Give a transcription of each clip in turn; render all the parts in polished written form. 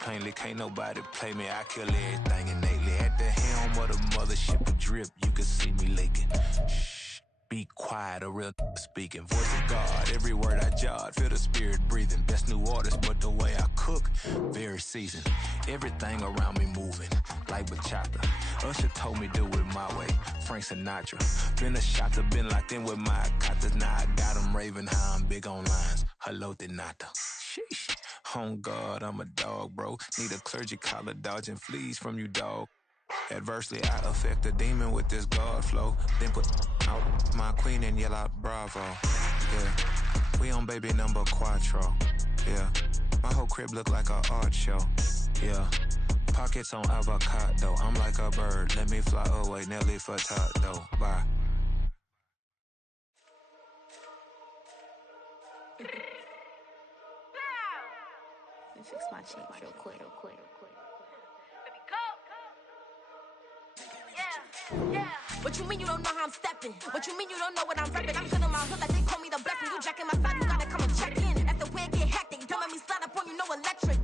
plainly. Can't nobody play me. I kill everything innately. At the helm of the mothership of drip, you can see me leaking. Shh, be quiet, a real speaking. Voice of God, every word I jot. Feel the spirit breathing. Best new artist, but the way I cook, very seasoned. Everything around me moving, like bachata. Usher told me do it my way. Frank Sinatra. Been a shot to been locked in with my cotters. Now I got them raving how I'm big on lines. Hello, Denata. Sheesh. On God, I'm a dog, bro. Need a clergy collar dodging fleas from you, dog. Adversely, I affect a demon with this God flow. Then put out my queen and yell out bravo. Yeah, we on baby number quattro. Yeah, my whole crib look like a art show. Yeah, pockets on avocado. I'm like a bird. Let me fly away, Nelly Furtado. Bye. Let me fix my cheeks real quick. Baby, go. Yeah. What you mean you don't know how I'm stepping? What you mean you don't know what I'm repping? I'm good in my hood like they call me the blessing. You jacking my side, you gotta come and check in. That's the way it get hectic. Don't make me slide up on you, no electric.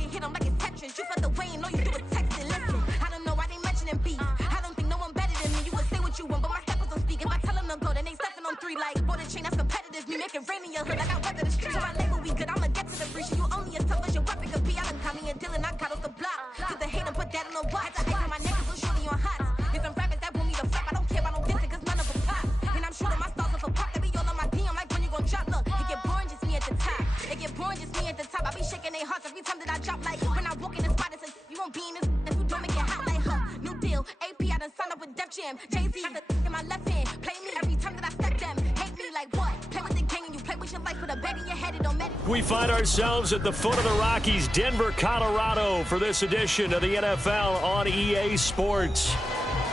You hit them like it's Tetris. You felt the way and know you do it texting. Listen, I don't know why they mentioning beef. I don't think no one better than me. You would say what you want, but my steppers don't speak. If I tell them to go, then they stepping on 3 like bought a chain that's competitive. Me make it rain in your hood like I weather the streets. So my neighbor we good. I'ma get to the breach. You only as tough as your weapon could be. I done caught me a deal and I got off the block. Cause the hate and put that on the watch. I hate my niggas so surely on hot. Get some rappers that want me to flop. I don't care about no dissing cause none of them pop. And I'm shooting my stars off a pop. They be all on my DM like when you gon' drop. Look, it get boring just me at the top. It get boring just me at the top. I be shaking their hearts every time that I drop. Like when I walk in the spot it says you won't be in this if you don't make it hot like her. New deal, AP I done signed up with Def Jam. Jay-Z got the in my left hand. Play me every time that I step them. Hate me like what? Play with the gang and you play with your life with a bag in your head. It don't matter. We find ourselves at the foot of the Rockies, Denver, Colorado, for this edition of the NFL on EA Sports.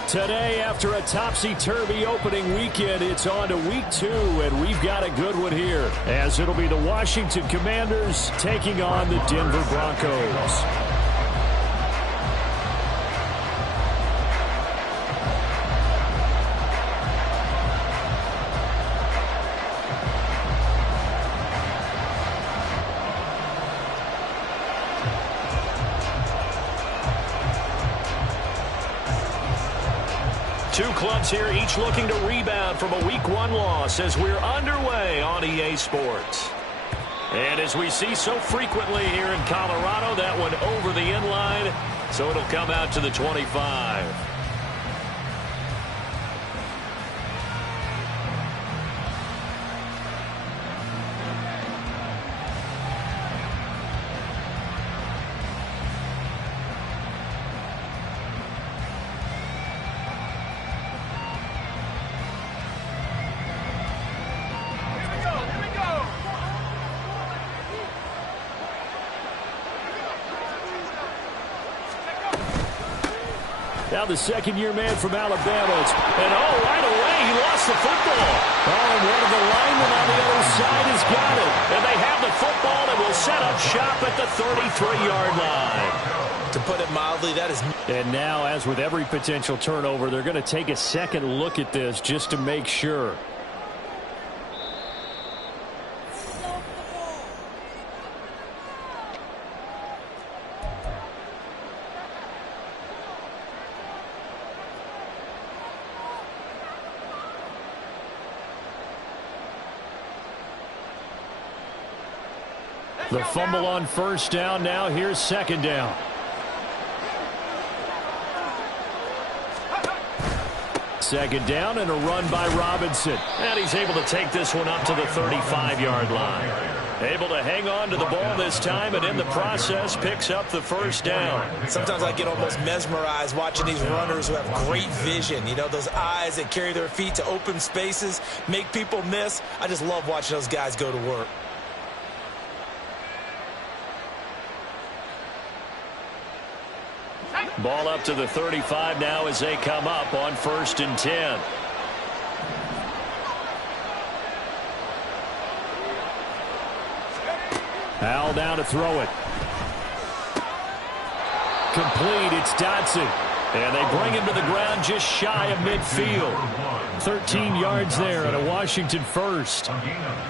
Today, after a topsy-turvy opening weekend, it's on to week 2, and we've got a good one here, as it'll be the Washington Commanders taking on the Denver Broncos. Two clubs here, each looking to rebound from a Week 1 loss as we're underway on EA Sports. And as we see so frequently here in Colorado, that one over the inline, so it'll come out to the 25. Now the second-year man from Alabama. And, right away, he lost the football. And one of the linemen on the other side has got it. And they have the football and will set up shop at the 33-yard line. To put it mildly, that is... And now, as with every potential turnover, they're going to take a second look at this just to make sure. The fumble on first down. Now here's second down. Second down and a run by Robinson. And he's able to take this one up to the 35-yard line. Able to hang on to the ball this time, and in the process picks up the first down. Sometimes I get almost mesmerized watching these runners who have great vision. You know, those eyes that carry their feet to open spaces, make people miss. I just love watching those guys go to work. Ball up to the 35 now as they come up on 1st and 10. Al down to throw it. Complete, it's Dotson. And they bring him to the ground just shy of midfield. 13 yards there and a Washington first.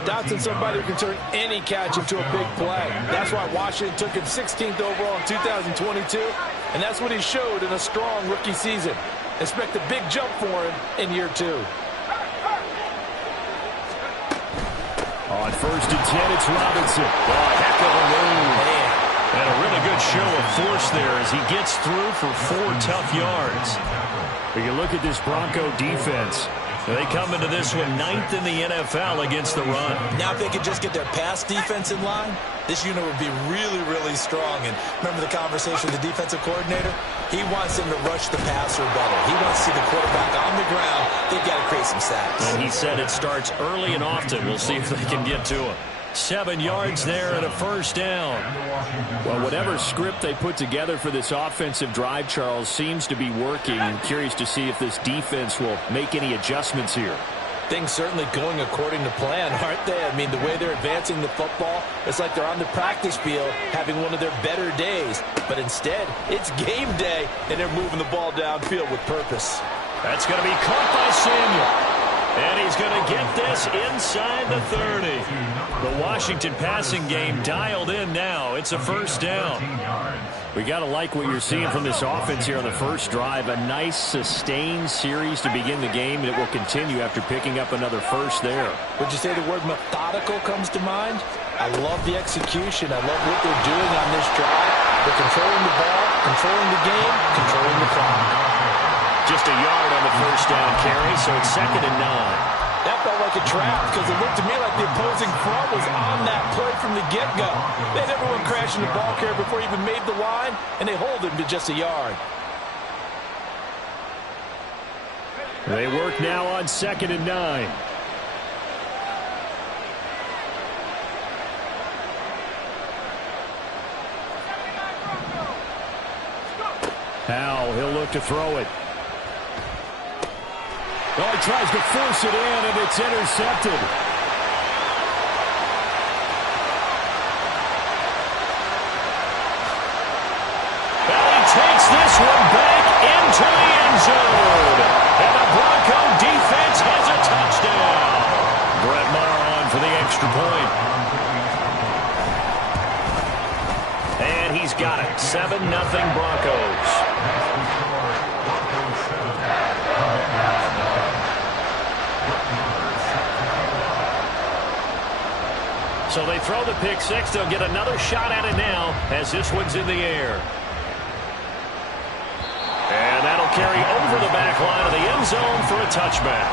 Dotson's somebody who can turn any catch into a big play. That's why Washington took him 16th overall in 2022, and that's what he showed in a strong rookie season. Expect a big jump for him in year 2. On 1st and 10, it's Robinson. Oh, heck of a move. Man. And a really good show of force there as he gets through for 4 tough yards. But you look at this Bronco defense. They come into this one 9th in the NFL against the run. Now if they could just get their pass defense in line, this unit would be really, really strong. And remember the conversation with the defensive coordinator? He wants them to rush the passer better. He wants to see the quarterback on the ground. They've got to create some sacks. And he said it starts early and often. We'll see if they can get to him. 7 yards there and a first down. Well, whatever script they put together for this offensive drive, Charles, seems to be working. I'm curious to see if this defense will make any adjustments here. Things certainly going according to plan, aren't they? I mean, the way they're advancing the football, it's like they're on the practice field having one of their better days. But instead, it's game day, and they're moving the ball downfield with purpose. That's going to be caught by Samuel. And he's going to get this inside the 30. The Washington passing game dialed in now. It's a first down. We got to like what you're seeing from this offense here on the first drive. A nice sustained series to begin the game, and it will continue after picking up another first there. Would you say the word methodical comes to mind? I love the execution. I love what they're doing on this drive. They're controlling the ball, controlling the game, controlling the clock. Just a yard on the first down carry, so it's 2nd and 9. That felt like a trap because it looked to me like the opposing front was on that play from the get-go. They had everyone crashing the ball carrier before he even made the line, and they hold him to just a yard. They work now on 2nd and 9. Howell, he'll look to throw it. Oh, he tries to force it in, and it's intercepted. And he takes this one back into the end zone. And the Bronco defense has a touchdown. Brett Maher on for the extra point. And he's got it. 7-0 Broncos. So they throw the pick six. They'll get another shot at it now as this one's in the air. And that'll carry over the back line of the end zone for a touchback.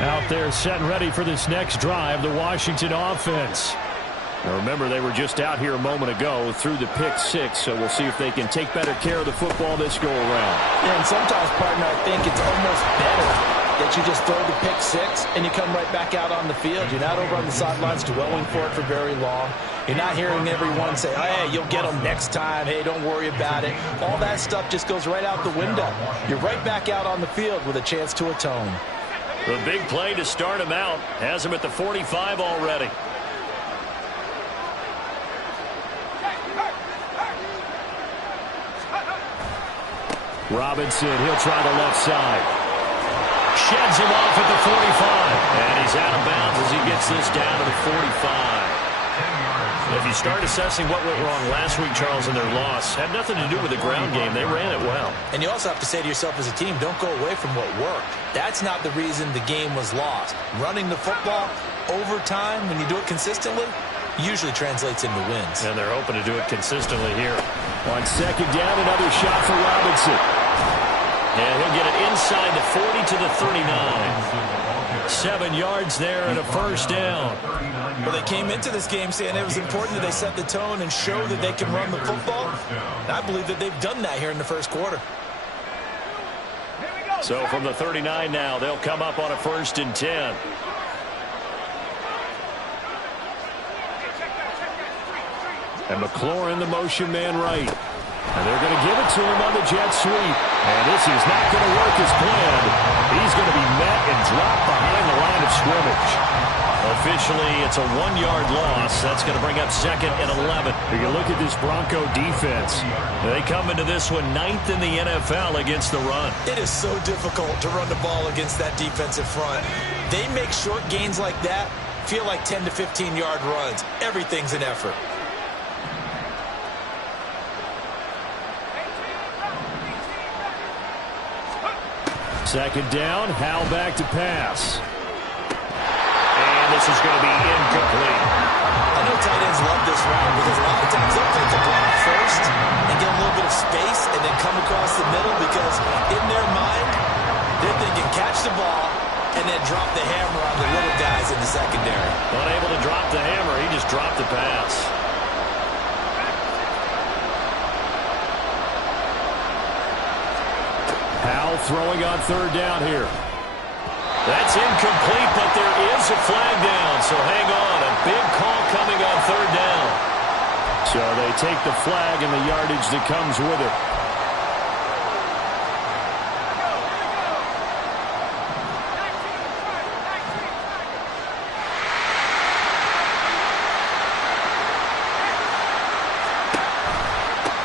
Out there set and ready for this next drive, the Washington offense. Now remember, they were just out here a moment ago through the pick six, so we'll see if they can take better care of the football this go-around. Yeah, and sometimes, partner, I think it's almost better that you just throw the pick six and you come right back out on the field. You're not over on the sidelines dwelling for it for very long. You're not hearing everyone say, oh, hey, you'll get them next time. Hey, don't worry about it. All that stuff just goes right out the window. You're right back out on the field with a chance to atone. The big play to start him out has him at the 45 already. Robinson, he'll try the left side. Sheds him off at the 45. And he's out of bounds as he gets this down to the 45. If you start assessing what went wrong last week, Charles, in their loss, had nothing to do with the ground game. They ran it well. And you also have to say to yourself as a team, don't go away from what worked. That's not the reason the game was lost. Running the football over time, when you do it consistently, usually translates into wins. And they're hoping to do it consistently here. On second down, another shot for Robinson. And he'll get it inside the 40 to the 39. 7 yards there and a first down. Well, they came into this game saying it was important that they set the tone and show that they can run the football. And I believe that they've done that here in the first quarter. So from the 39 now, they'll come up on a 1st and 10. And McLaurin, the motion man right. And they're going to give it to him on the jet sweep. And this is not going to work as planned. He's going to be met and dropped behind the line of scrimmage. Officially, it's a 1-yard loss. That's going to bring up 2nd and 11. You can look at this Bronco defense. They come into this one 9th in the NFL against the run. It is so difficult to run the ball against that defensive front. They make short gains like that feel like 10 to 15-yard runs. Everything's an effort. Second down, Howell back to pass. And this is going to be incomplete. I know tight ends love this route because a lot of times they'll take the block first and get a little bit of space and then come across the middle because in their mind, they're thinking catch the ball and then drop the hammer on the little guys in the secondary. Unable to drop the hammer, he just dropped the pass. Howell throwing on 3rd down here. That's incomplete, but there is a flag down, so hang on. A big call coming on 3rd down. So they take the flag and the yardage that comes with it.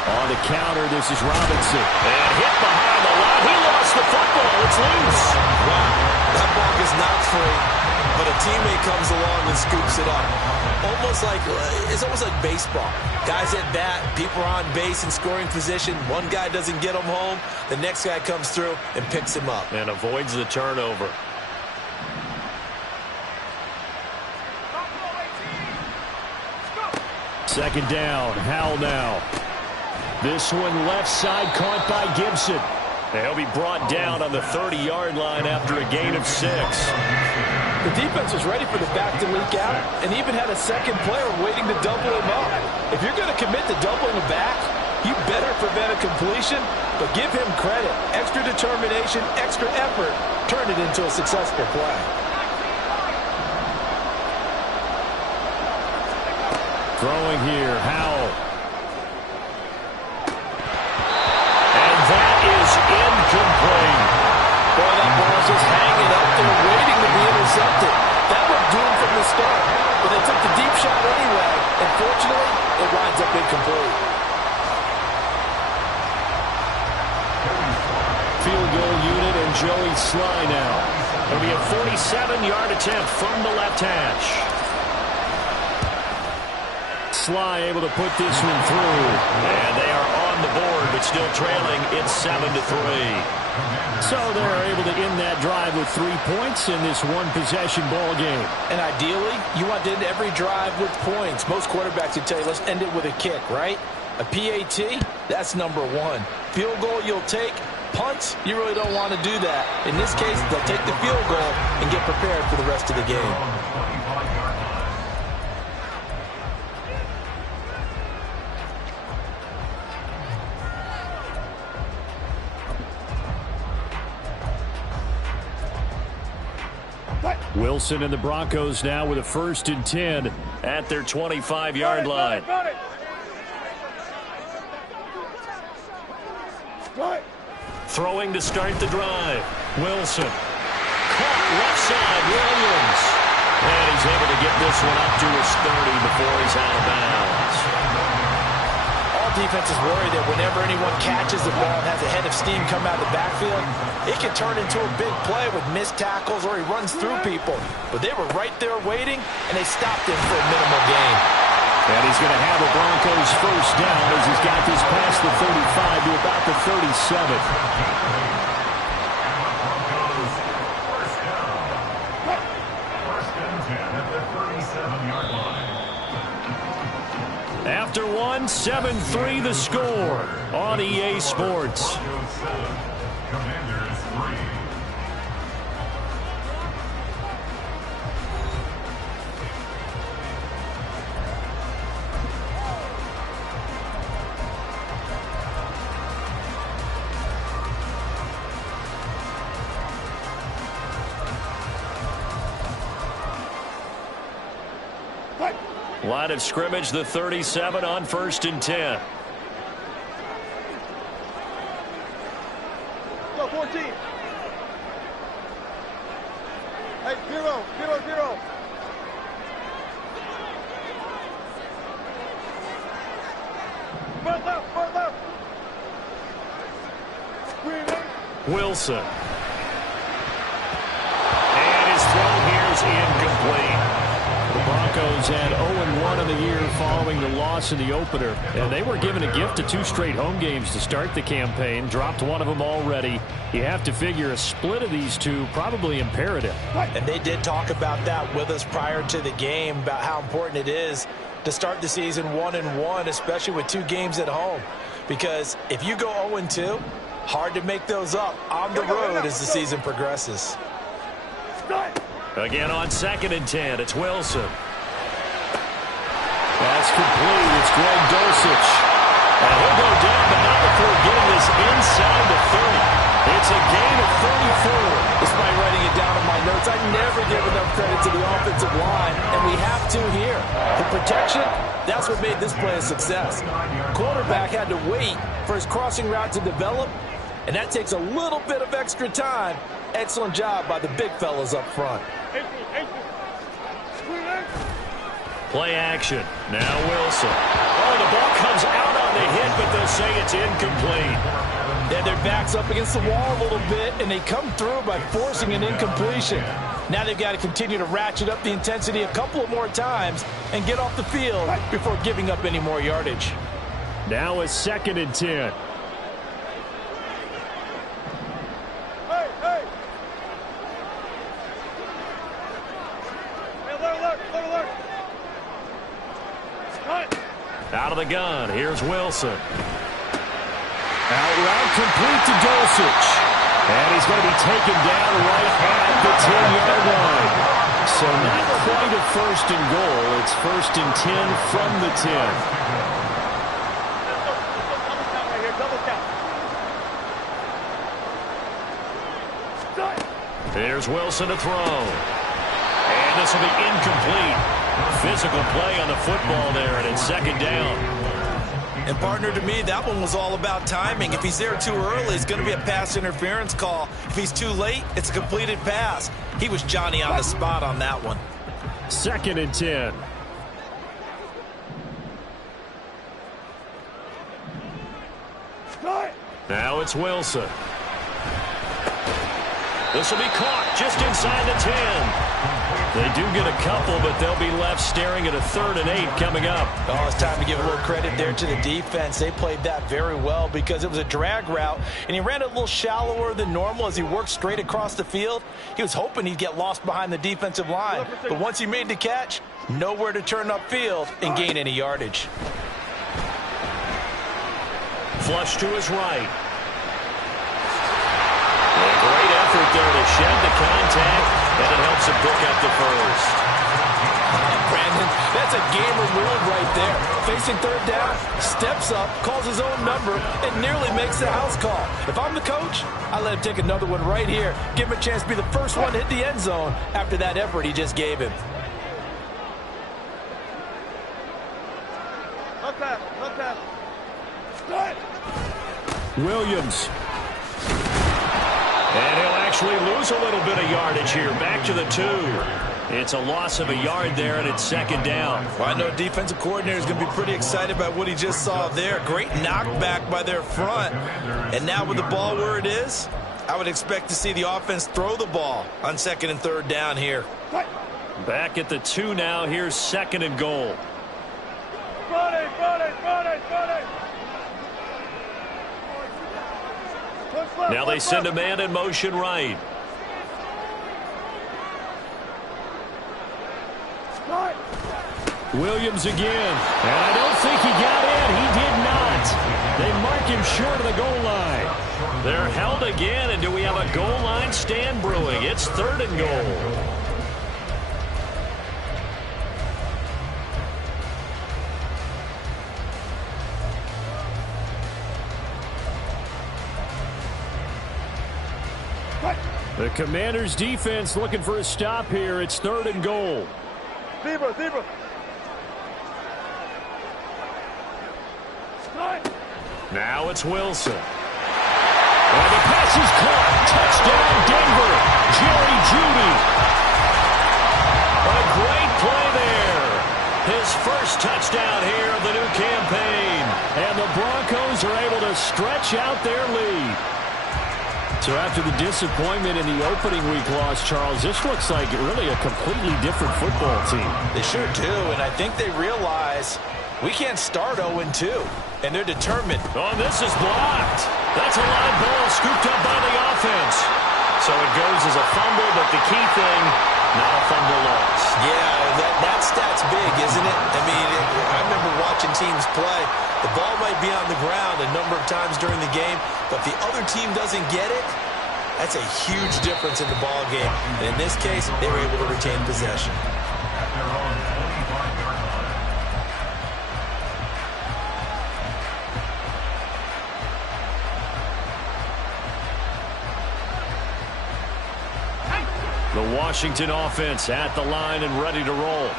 On the counter, this is Robinson. And hit behind the line. He lost the football. It's loose. Wow, that ball is not free, but a teammate comes along and scoops it up. It's almost like baseball. Guys at bat, people are on base in scoring position. One guy doesn't get him home. The next guy comes through and picks him up. And avoids the turnover. Second down, Howell now. This one left side caught by Gibson. He'll be brought down on the 30-yard line after a gain of 6. The defense was ready for the back to leak out and even had a second player waiting to double him up. If you're going to commit to doubling a back, you better prevent a completion, but give him credit. Extra determination, extra effort, turn it into a successful play. Throwing here, Howell. And that is incomplete. Boy, that ball is just hanging up there waiting to be intercepted. That looked doomed from the start, but they took the deep shot anyway, and fortunately, it winds up incomplete. Field goal unit and Joey Sly now. It'll be a 47-yard attempt from the left hash. Sly able to put this one through. And they are on the board, but still trailing. It's 7-3. So they're able to end that drive with 3 points in this one-possession ball game. And ideally, you want to end every drive with points. Most quarterbacks would tell you, let's end it with a kick, right? A PAT, that's number 1. Field goal you'll take. Punts, you really don't want to do that. In this case, they'll take the field goal and get prepared for the rest of the game. Wilson and the Broncos now with a 1st and 10 at their 25-yard line. Throwing to start the drive. Wilson. Caught left side, Williams. And he's able to get this one up to his 30 before he's out of bounds. All defenses worry that whenever anyone catches the ball and has a head of steam come out of the backfield, it can turn into a big play with missed tackles or he runs through people. But they were right there waiting, and they stopped him for a minimal gain. And he's going to have a Broncos 1st down as he's got this past the 35 to about the 37. After one, 7-3 the score on EA Sports. Line of scrimmage, the 37 on 1st and 10. Go 14. Hey, 0, 0, 0. Wilson. And his throw here is incomplete. The Broncos had 0-1 in the year following the loss in the opener. And they were given a gift of 2 straight home games to start the campaign. Dropped one of them already. You have to figure a split of these two probably imperative. And they did talk about that with us prior to the game, about how important it is to start the season 1-1, especially with 2 games at home. Because if you go 0-2, hard to make those up on the road as the season progresses. Again on 2nd and 10, it's Wilson. That's complete. It's Greg Dulcich. And he'll go down, but not before getting this inside the 30. It's a gain of 34. Despite writing it down in my notes, I never give enough credit to the offensive line, and we have to here. The protection, that's what made this play a success. Quarterback had to wait for his crossing route to develop, and that takes a little bit of extra time. Excellent job by the big fellas up front. Play action. Now Wilson. Oh, the ball comes out on the hit, but they'll say it's incomplete. And their back's up against the wall a little bit, and they come through by forcing an incompletion. Now they've got to continue to ratchet up the intensity a couple of more times and get off the field before giving up any more yardage. Now it's 2nd and 10. Out of the gun, here's Wilson. Out route complete to Dulcich. And he's going to be taken down right at the 10-yard line. So not quite a 1st and goal. It's 1st and 10 from the 10. There's Wilson to throw. And this will be incomplete. Physical play on the football there, and it's 2nd down. And partner, to me, that one was all about timing. If he's there too early, it's going to be a pass interference call. If he's too late, it's a completed pass. He was Johnny on the spot on that one. 2nd and 10. Now it's Wilson. This will be caught just inside the 10. They do get a couple, but they'll be left staring at a 3rd and 8 coming up. Oh, it's time to give a little credit there to the defense. They played that very well because it was a drag route, and he ran it a little shallower than normal as he worked straight across the field. He was hoping he'd get lost behind the defensive line, but once he made the catch, nowhere to turn upfield and gain any yardage. Flush to his right. A great effort there to shed the contact, and it helps him pick up the 1st. Brandon, that's a gamer move right there. Facing 3rd down, steps up, calls his own number, and nearly makes the house call. If I'm the coach, I let him take another one right here. Give him a chance to be the first one to hit the end zone after that effort he just gave him. Williams. And he'll actually lose a little bit of yardage here. Back to the 2. It's a loss of a yard there, and it's 2nd down. Well, I know defensive coordinator is going to be pretty excited by what he just saw there. Great knockback by their front. And now with the ball where it is, I would expect to see the offense throw the ball on 2nd and 3rd down here. Back at the 2 now. Here's 2nd and goal. Now they send a man in motion right. Williams again. And I don't think he got in. He did not. They mark him short of the goal line. They're held again, and do we have a goal line stand brewing? It's 3rd and goal. The Commanders' defense looking for a stop here. It's 3rd and goal. Zebra. Now it's Wilson. And the pass is caught. Touchdown, Denver. Jerry Jeudy. A great play there. His first touchdown here of the new campaign. And the stretch out their lead. So after the disappointment in the opening week loss, Charles, this looks like really a completely different football team. They sure do, and I think they realize we can't start 0-2, and they're determined. Oh, this is blocked. That's a line ball scooped up by the offense. So it goes as a fumble, but the key thing, not a fumble loss. Yeah, that stat's big, isn't it? I mean, I remember watching teams play. The ball might be on the ground a number of times during the game, but if the other team doesn't get it, that's a huge difference in the ball game. And in this case, they were able to retain possession. The Washington offense at the line and ready to roll.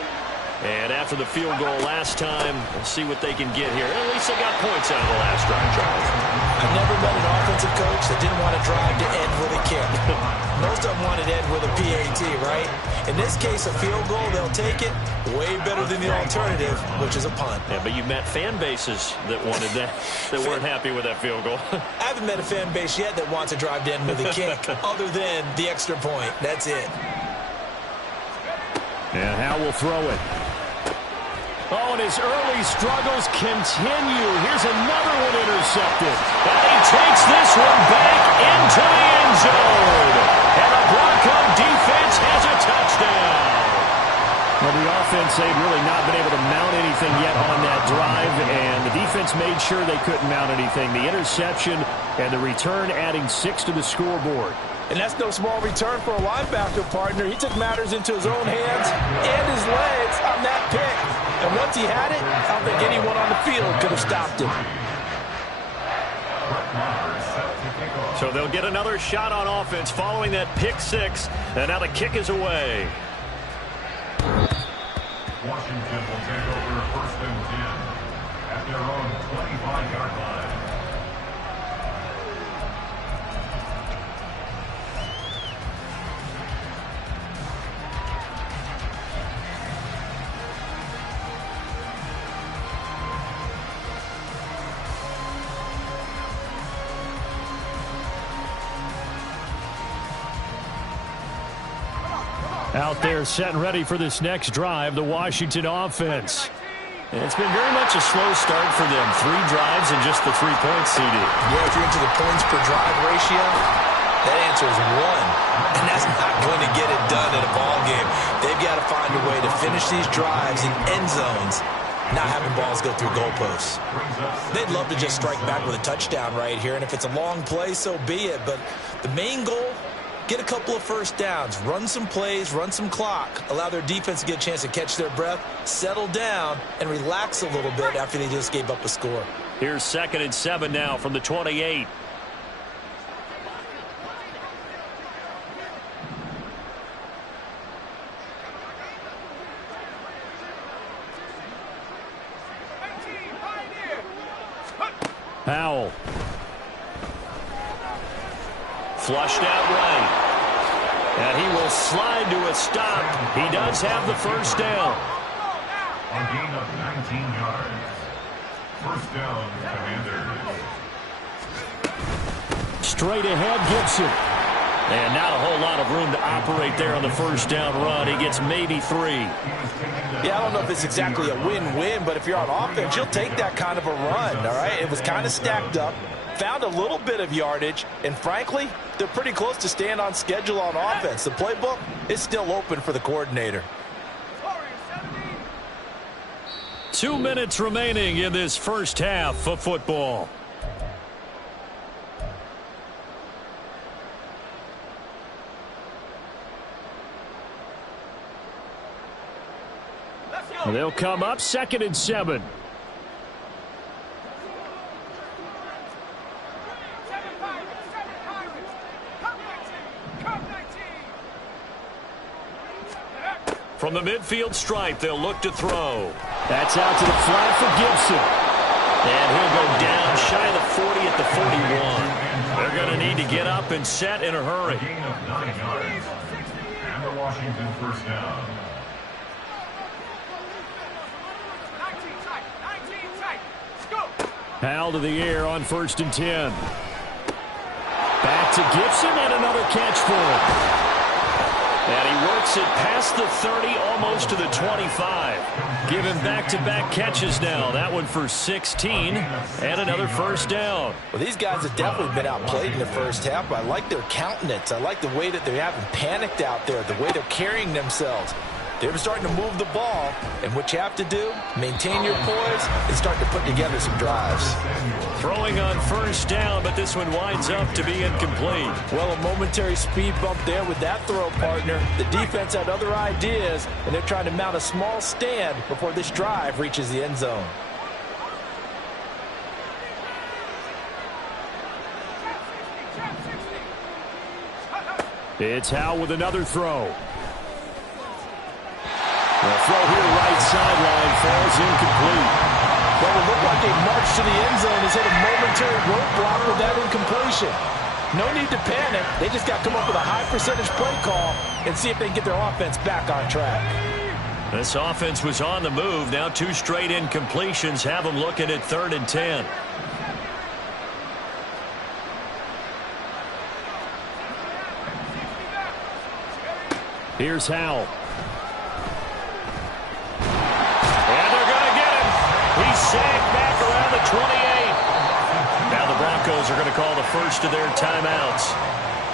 And after the field goal last time, we'll see what they can get here. At least they got points out of the last drive, Charles. I've never met an offensive coach that didn't want to drive to end with a kick. Most of them wanted to end with a PAT, right? In this case, a field goal, they'll take it. Way better than the alternative, which is a punt. Yeah, but you met fan bases that wanted that, that weren't happy with that field goal. I haven't met a fan base yet that wants to drive to end with a kick, other than the extra point. That's it. And Howe will throw it. Oh, and his early struggles continue. Here's another one intercepted. And he takes this one back into the end zone. And the Bronco defense has a touchdown. Well, the offense, they've really not been able to mount anything yet on that drive, and the defense made sure they couldn't mount anything. The interception and the return adding 6 to the scoreboard. And that's no small return for a linebacker partner. He took matters into his own hands and his legs on that pick. And once he had it, I don't think anyone on the field could have stopped him. So they'll get another shot on offense following that pick 6. And now the kick is away. Washington will take over 1st and 10 at their own 25-yard line. Out there set and ready for this next drive, the Washington offense. And it's been very much a slow start for them. 3 drives and just the 3 points, CD. Yeah, if you're into the points per drive ratio, that answer is 1. And that's not going to get it done in a ball game. They've got to find a way to finish these drives in end zones, not having balls go through goalposts. They'd love to just strike back with a touchdown right here, and if it's a long play, so be it. But the main goal, get a couple of first downs, run some plays, run some clock, allow their defense to get a chance to catch their breath, settle down, and relax a little bit after they just gave up a score. Here's 2nd and 7 now from the 28. Powell. Flushed out right. And he will slide to a stop. He does have the first down. A gain of 19 yards. 1st down, Commanders. Straight ahead, Gibson. And not a whole lot of room to operate there on the first down run. He gets maybe 3. Yeah, I don't know if it's exactly a win-win, but if you're on offense, you'll take that kind of a run, all right? It was kind of stacked up. Found a little bit of yardage, and frankly, they're pretty close to staying on schedule on offense. The playbook is still open for the coordinator. 2 minutes remaining in this first half of football. They'll come up 2nd and 7. From the midfield stripe, they'll look to throw. That's out to the flat for Gibson. And he'll go down shy of the 40 at the 41. They're going to need to get up and set in a hurry. Gain of 9 yards. And the Washington 1st down. Howell to the air on 1st and 10. Back to Gibson and another catch for him. And he works it past the 30, almost to the 25. Giving back-to-back catches now. That one for 16 and another first down. Well, these guys have definitely been outplayed in the first half, but I like their countenance. I like the way that they haven't panicked out there, the way they're carrying themselves. They're starting to move the ball, and what you have to do, maintain your poise and start to put together some drives. Throwing on first down, but this one winds up to be incomplete. Well, a momentary speed bump there with that throw, partner. The defense had other ideas, and they're trying to mount a small stand before this drive reaches the end zone. It's Howell with another throw. The throw here right sideline falls incomplete. Well, it looked like a march to the end zone has hit a momentary roadblock with that incompletion. No need to panic. They just got to come up with a high percentage play call and see if they can get their offense back on track. This offense was on the move. Now 2 straight incompletions have them looking at 3rd and 10. Here's Howell. He's sacked back around the 28. Now the Broncos are going to call the first of their timeouts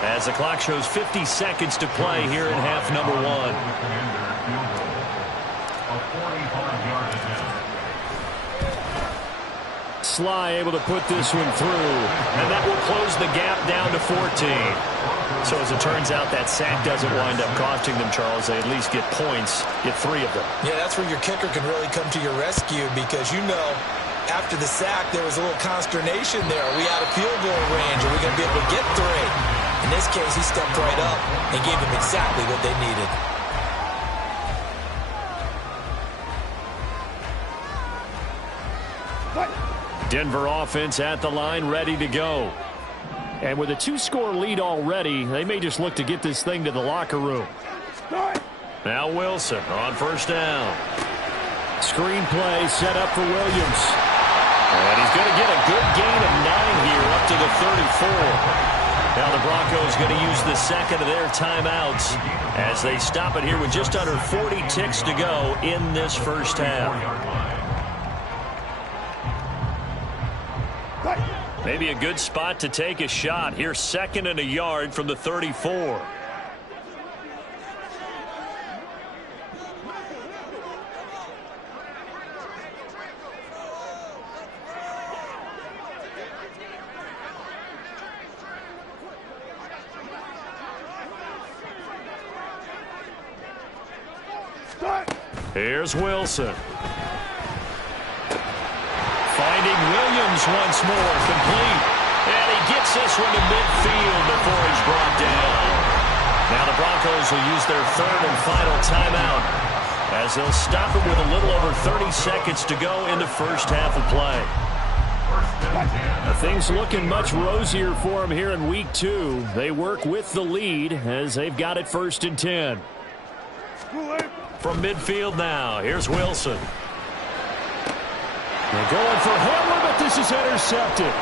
as the clock shows 50 seconds to play here in half number 1. Sly able to put this one through, and that will close the gap down to 14. So as it turns out, that sack doesn't wind up costing them, Charles. They at least get points, get 3 of them. Yeah, that's where your kicker can really come to your rescue because, you know, after the sack, there was a little consternation there. Are we out of field goal range? Are we going to be able to get 3? In this case, he stepped right up and gave them exactly what they needed. Denver offense at the line, ready to go. And with a 2-score lead already, they may just look to get this thing to the locker room. Now Wilson on first down. Screen play set up for Williams. And he's going to get a good gain of 9 here up to the 34. Now the Broncos going to use the second of their timeouts as they stop it here with just under 40 ticks to go in this first half. Maybe a good spot to take a shot. Here's 2nd and a yard from the 34. Here's Wilson. Finding Williams once more, complete. And he gets this one to midfield before he's brought down. Now the Broncos will use their 3rd and final timeout as they'll stop it with a little over 30 seconds to go in the first half of play. Things looking much rosier for them here in week 2. They work with the lead as they've got it 1st and 10. From midfield now, here's Wilson. They're going for Hamler, but this is intercepted.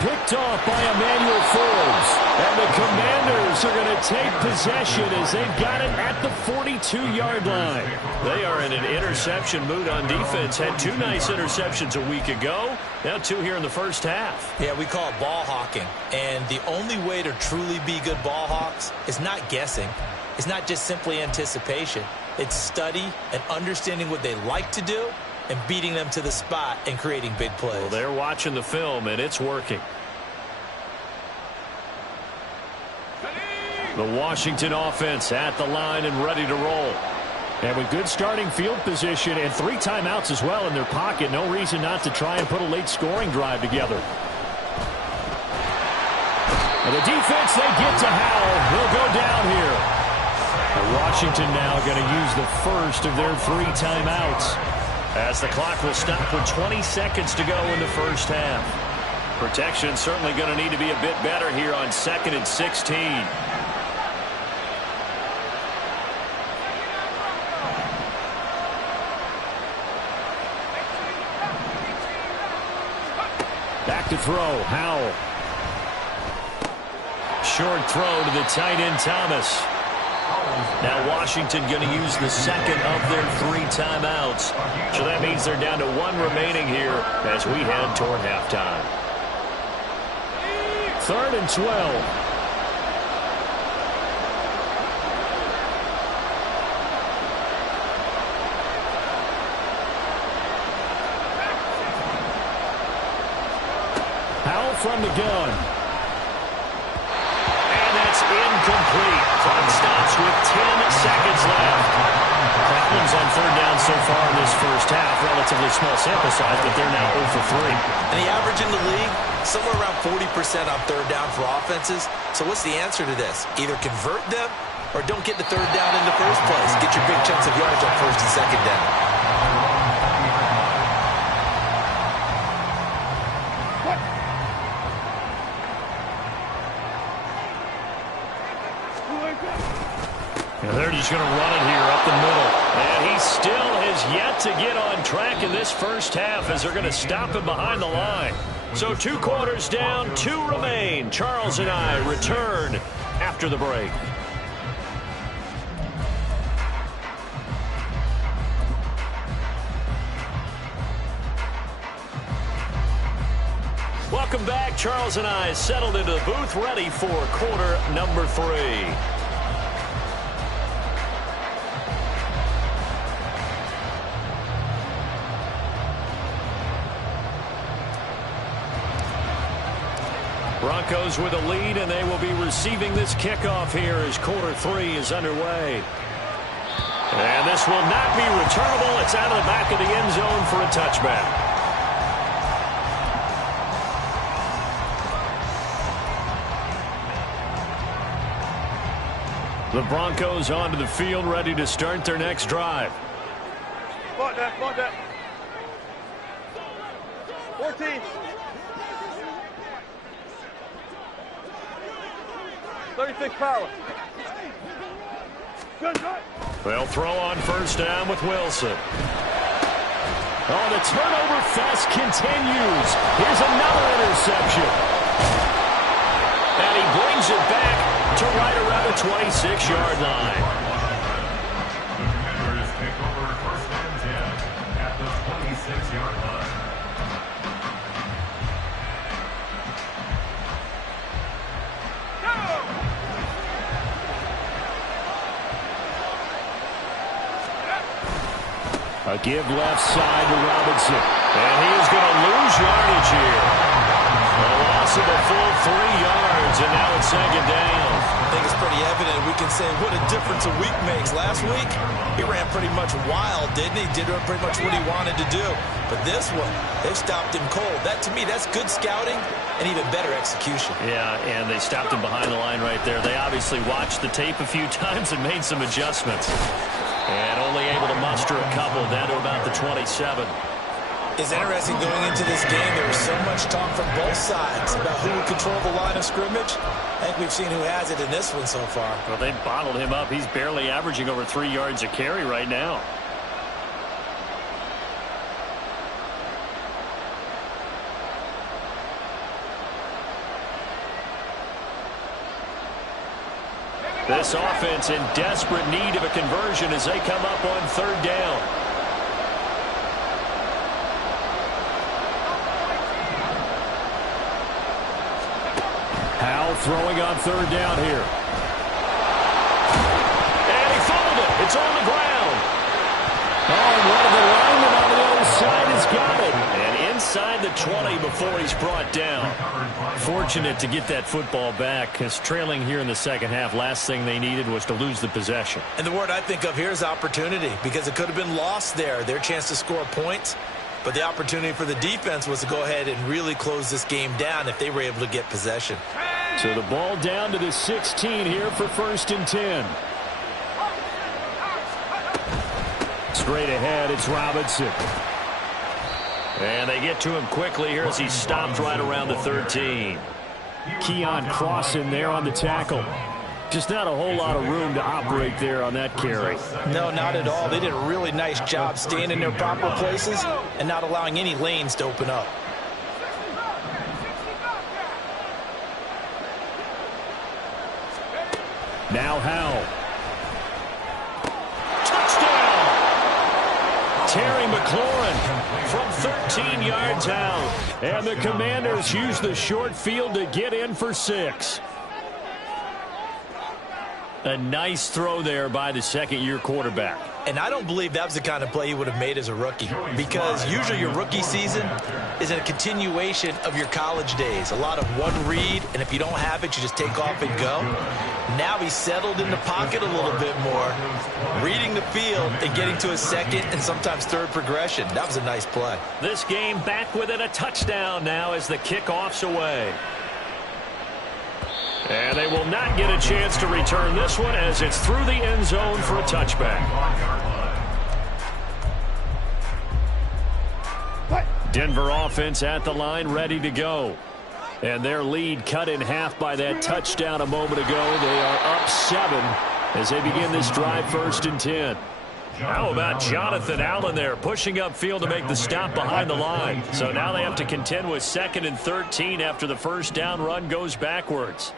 Picked off by Emmanuel Forbes. And the Commanders are going to take possession as they've got it at the 42-yard line. They are in an interception mood on defense. Had 2 nice interceptions a week ago. Now 2 here in the first half. Yeah, we call it ball hawking. And the only way to truly be good ball hawks is not guessing. It's not just simply anticipation. It's study and understanding what they like to do and beating them to the spot and creating big plays. Well, they're watching the film, and it's working. The Washington offense at the line and ready to roll. And with good starting field position and 3 timeouts as well in their pocket, no reason not to try and put a late scoring drive together. And the defense, they get to Howell. He'll go down here. And Washington now going to use the first of their 3 timeouts as the clock will stop with 20 seconds to go in the first half. Protection certainly going to need to be a bit better here on 2nd and 16. Back to throw, Howell. Short throw to the tight end, Thomas. Now Washington going to use the second of their 3 timeouts. So that means they're down to 1 remaining here as we head toward halftime. 3rd and 12. From the gun. And that's incomplete. Clock stops with 10 seconds left. Problems on 3rd down so far in this first half. Relatively small sample size, but they're now 0 for 3. And the average in the league, somewhere around 40% on 3rd down for offenses. So what's the answer to this? Either convert them or don't get the 3rd down in the first place. Get your big chunks of yards on 1st and 2nd down. They're just going to run it here up the middle. And he still has yet to get on track in this first half as they're going to stop him behind the line. So 2 quarters down, 2 remain. Charles and I return after the break. Welcome back. Charles and I settled into the booth, ready for quarter number 3. Broncos with a lead, and they will be receiving this kickoff here as quarter 3 is underway. And this will not be returnable. It's out of the back of the end zone for a touchback. The Broncos onto the field, ready to start their next drive. 14. 36 power. Good. They'll throw on 1st down with Wilson. Oh, the turnover fest continues. Here's another interception. And he brings it back to right around the 26-yard line. Defenders take over 1st and 10 at the 26-yard line. A give left side to Robinson. And he is going to lose yardage here. A loss of a full 3 yards, and now it's 2nd down. I think it's pretty evident. We can say what a difference a week makes. Last week, he ran pretty much wild, didn't he? Did pretty much what he wanted to do. But this one, they stopped him cold. That, to me, that's good scouting and even better execution. Yeah, and they stopped him behind the line right there. They obviously watched the tape a few times and made some adjustments. And only able to muster a couple down to about the 27. It's interesting going into this game. There was so much talk from both sides about who would control the line of scrimmage. I think we've seen who has it in this one so far. Well, they bottled him up. He's barely averaging over 3 yards a carry right now. This offense in desperate need of a conversion as they come up on 3rd down. Howell throwing on 3rd down here. And he fumbled it. It's on the ground. Oh, and one of the linemen on the other side has got it. And inside the 20 before he's brought down. Fortunate to get that football back, because trailing here in the second half, last thing they needed was to lose the possession. And the word I think of here is opportunity, because it could have been lost there. Their chance to score points. But the opportunity for the defense was to go ahead and really close this game down if they were able to get possession. So the ball down to the 16 here for 1st and 10. Straight ahead, it's Robinson. And they get to him quickly here as he stopped right around the 13. Keon Cross in there on the tackle. Just not a whole lot of room to operate there on that carry. No, not at all. They did a really nice job staying in their proper places and not allowing any lanes to open up. Now Howell. Touchdown! Terry McLaurin from 13 yards out. And the Commanders use the short field to get in for 6. A nice throw there by the second-year quarterback. And I don't believe that was the kind of play he would have made as a rookie, because usually your rookie season is a continuation of your college days. A lot of one read, and if you don't have it, you just take off and go. Now he's settled in the pocket a little bit more, reading the field and getting to a second and sometimes third progression. That was a nice play. This game back within a touchdown now as the kickoff's away. And they will not get a chance to return this one as it's through the end zone for a touchback. Denver offense at the line, ready to go. And their lead cut in half by that touchdown a moment ago. They are up 7 as they begin this drive, 1st and 10. How about Jonathan Allen there pushing upfield to make the stop behind the line. So now they have to contend with 2nd and 13 after the first down run goes backwards.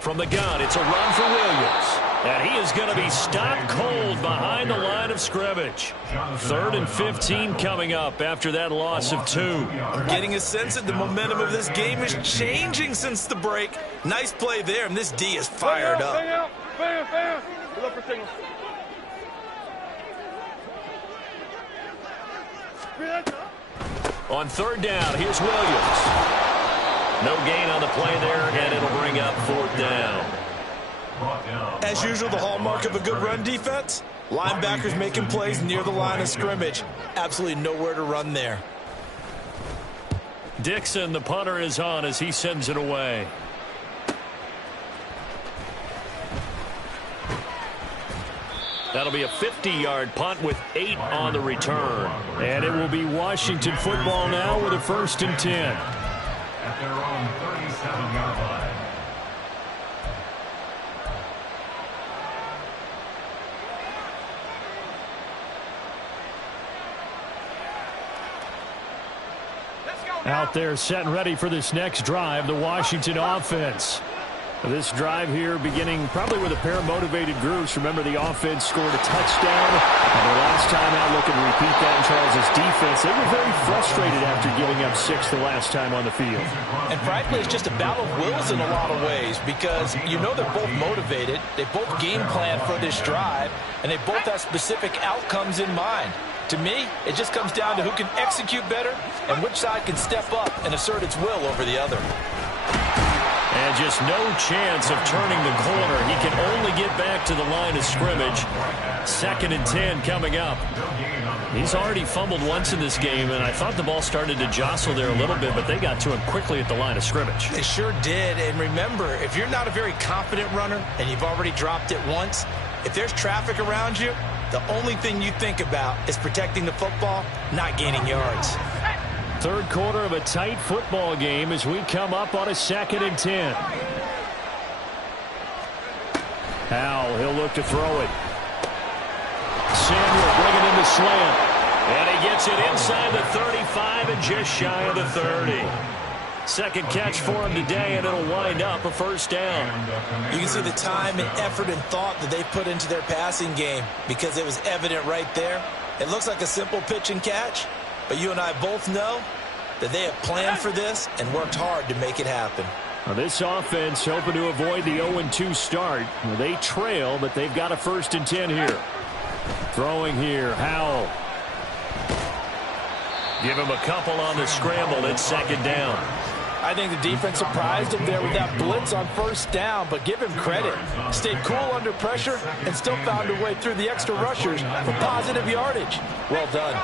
From the gun, it's a run for Williams. And he is going to be stopped cold behind the line of scrimmage. 3rd and 15 coming up after that loss of 2. I'm getting a sense that the momentum of this game is changing since the break. Nice play there, and this D is fired up. Fan. Look for signal. On 3rd down, here's Williams. No gain on the play there, and it'll bring up 4th down. As usual, the hallmark of a good run defense, linebackers making plays near the line of scrimmage. Absolutely nowhere to run there. Dixon, the punter, is on as he sends it away. That'll be a 50-yard punt with 8 on the return. And it will be Washington football now with a 1st and 10. At their own 37-yard line. Out there set and ready for this next drive, the Washington offense. This drive here beginning probably with a pair of motivated groups. Remember, the offense scored a touchdown. And the last time out, looking to repeat that in Charles' defense. They were very frustrated after giving up 6 the last time on the field. And frankly, it's just a battle of wills in a lot of ways, because you know they're both motivated. They both game plan for this drive, and they both have specific outcomes in mind. To me, it just comes down to who can execute better and which side can step up and assert its will over the other. And just no chance of turning the corner. He can only get back to the line of scrimmage. 2nd and 10 coming up. He's already fumbled once in this game, and I thought the ball started to jostle there a little bit, but they got to him quickly at the line of scrimmage. It sure did. And remember, if you're not a very confident runner and you've already dropped it once, if there's traffic around you, the only thing you think about is protecting the football, not gaining yards. 3rd quarter of a tight football game as we come up on a 2nd and 10. Howell, he'll look to throw it. Samuel bringing in the slant. And he gets it inside the 35 and just shy of the 30. Second catch for him today, and it'll wind up a 1st down. You can see the time and effort and thought that they put into their passing game, because it was evident right there. It looks like a simple pitch and catch, but you and I both know that they have planned for this and worked hard to make it happen. Well, this offense hoping to avoid the 0-2 start. Well, they trail, but they've got a 1st and 10 here. Throwing here, Howell. Give him a couple on the scramble. It's 2nd down. I think the defense surprised him there with that blitz on 1st down, but give him credit. Stayed cool under pressure and still found a way through the extra rushers for positive yardage. Well done.